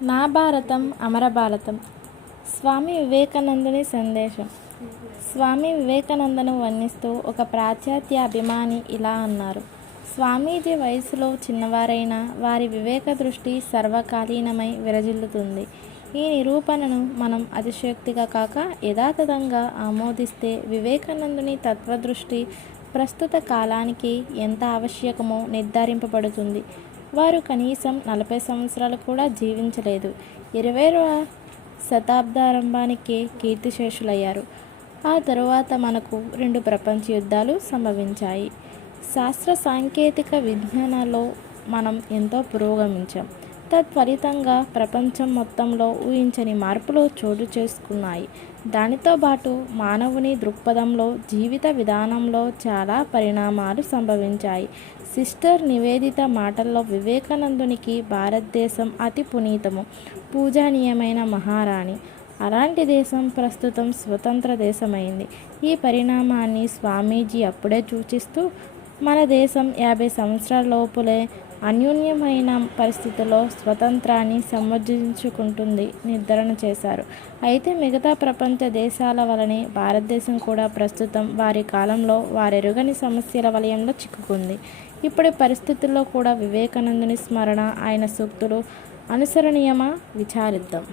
నా భారతం అమర భారతం. స్వామి వివేకానందుని సందేశం. స్వామి వివేకానందను వర్ణిస్తూ ఒక పాశ్చాత్య అభిమాని ఇలా అన్నారు: స్వామీజీ వయసులో చిన్నవారైనా వారి వివేక దృష్టి సర్వకాలీనమై విరజిల్లుతుంది. ఈ నిరూపణను మనం అతిశయోక్తిగా కాక యథాతథంగా ఆమోదిస్తే వివేకానందుని తత్వదృష్టి ప్రస్తుత కాలానికి ఎంత ఆవశ్యకమో నిర్ధారింపబడుతుంది. వారు కనీసం 40 సంవత్సరాలు కూడా జీవించలేదు. 20వ శతాబ్దారంభానికే కీర్తిశేషులయ్యారు. ఆ తరువాత మనకు 2 ప్రపంచ యుద్ధాలు సంభవించాయి. శాస్త్ర సాంకేతిక విజ్ఞానాల్లో మనం ఎంతో పురోగమించాం. తత్ఫలితంగా ప్రపంచం మొత్తంలో ఊహించని మార్పులు చోటు చేసుకున్నాయి. దానితో పాటు మానవుని దృక్పథంలో, జీవిత విధానంలో చాలా పరిణామాలు సంభవించాయి. సిస్టర్ నివేదిత మాటల్లో వివేకానందునికి భారతదేశం అతి పునీతము, పూజనీయమైన మహారాణి. అలాంటి దేశం ప్రస్తుతం స్వతంత్ర దేశమైంది. ఈ పరిణామాన్ని స్వామీజీ అప్పుడే సూచిస్తూ మన దేశం 50 సంవత్సరాల లోపులే అన్యోన్యమైన పరిస్థితుల్లో స్వతంత్రాన్ని సమర్థించుకుంటుంది నిర్ధారణ చేశారు. అయితే మిగతా ప్రపంచ దేశాల వలనే భారతదేశం కూడా ప్రస్తుతం వారి కాలంలో వారెరుగని సమస్యల వలయంలో చిక్కుకుంది. ఇప్పటి పరిస్థితుల్లో కూడా వివేకానందుని స్మరణ, ఆయన సూక్తులు అనుసరణీయమా? విచారిద్దాం.